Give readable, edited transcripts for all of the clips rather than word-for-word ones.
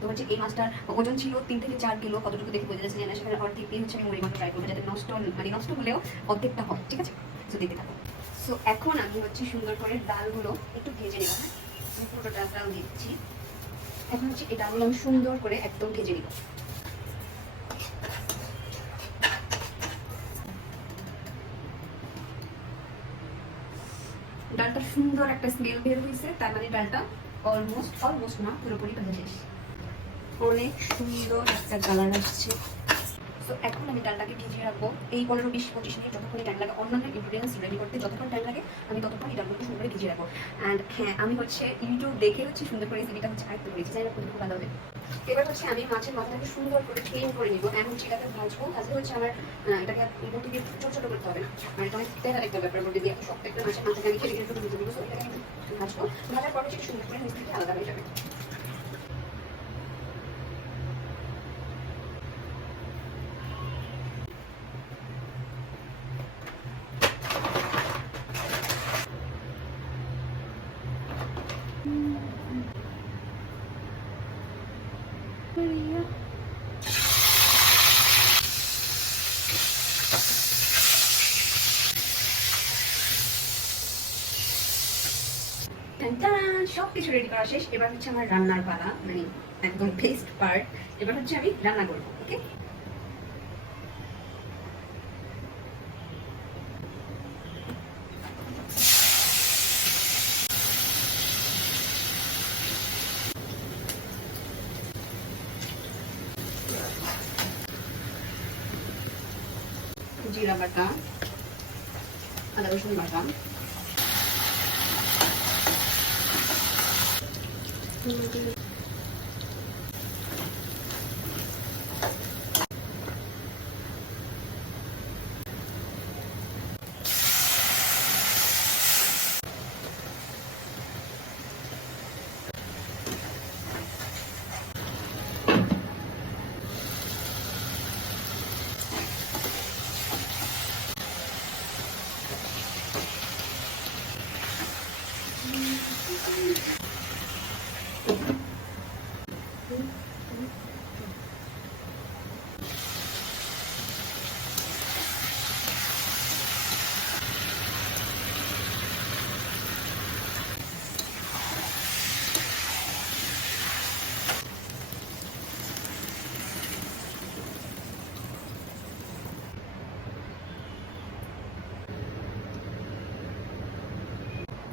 তো হচ্ছে এই মাছটার ওজন ছিল 3 থেকে 4 কিলো, কতটুকু দেখে বোঝা যাচ্ছে জানি না, সেখানে অর্ধেক দিয়ে হচ্ছে আমি মুড়ি মাখা ট্রাই করবো যাতে নষ্ট হলেও অর্ধেকটা হয়, ঠিক আছে? তো দেখতে থাকো। সো এখন আমি হচ্ছে সুন্দর করে ডালগুলো একটু ভেজে নেব। হ্যাঁ, আমি পুরো ডালটাও দিচ্ছি। এখন হচ্ছে এই ডালগুলো আমি সুন্দর করে একদম ভেজে নিব। ডালটা সুন্দর একটা স্মেল বের হয়েছে, তার মানে ডালটা অলমোস্ট না, পুরোপুরি ভাজা শেষ। অনেক সুন্দর একটা কালার আসছে। তো এখন আমি ডালটাকে ভিজিয়ে রাখবো এই 15-20-25 মিনিট, যতক্ষণ টাইম লাগে অন্যান্য ইনগ্রিডিয়েন্টস রেডি করতে, যতক্ষণ টাইম লাগে আমি ততক্ষণ এই ডালগুলো সুন্দর করে ভিজিয়ে রাখবো। অ্যান্ড হ্যাঁ, আমি হচ্ছে ইউটিউব দেখে হচ্ছে সুন্দর করে রেসিপিটা হচ্ছে আয়ত্ত করেছি, জানি না কতটুকু ভালো হবে। এবার হচ্ছে আমি মাছের মাথাটাকে সুন্দর করে ক্লিন করে নিবো, অ্যান্ড হচ্ছে এটাকে ভাজবো। ভাজলে হচ্ছে আমার এটাকে উপর থেকে ছোট ছোট করতে হবে না, মানে এটা অনেক তেল একটা ব্যাপার বলতে দিয়ে প্রত্যেকটা মাছের মাথাকে আমি কেটে কেটে ছোটো ভেজে নিবো। এটাকে আমি ভাজবো, ভাজার পর হচ্ছে সুন্দর করে নিচ থেকে আলাদা হয়ে যাবে। সবকিছু রেডি করা শেষ। এবার হচ্ছে আমার রান্নার পালা, মানে একদম বেস্ট পার্ট। এবার হচ্ছে আমি রান্না করবো, ওকে? জিরা বাটা, আদা রসুন বাটা,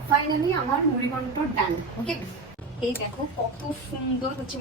ফাইনালি আমার মুড়ি ঘন্ট ডান, ওকে? এই দেখো কত সুন্দর হচ্ছে।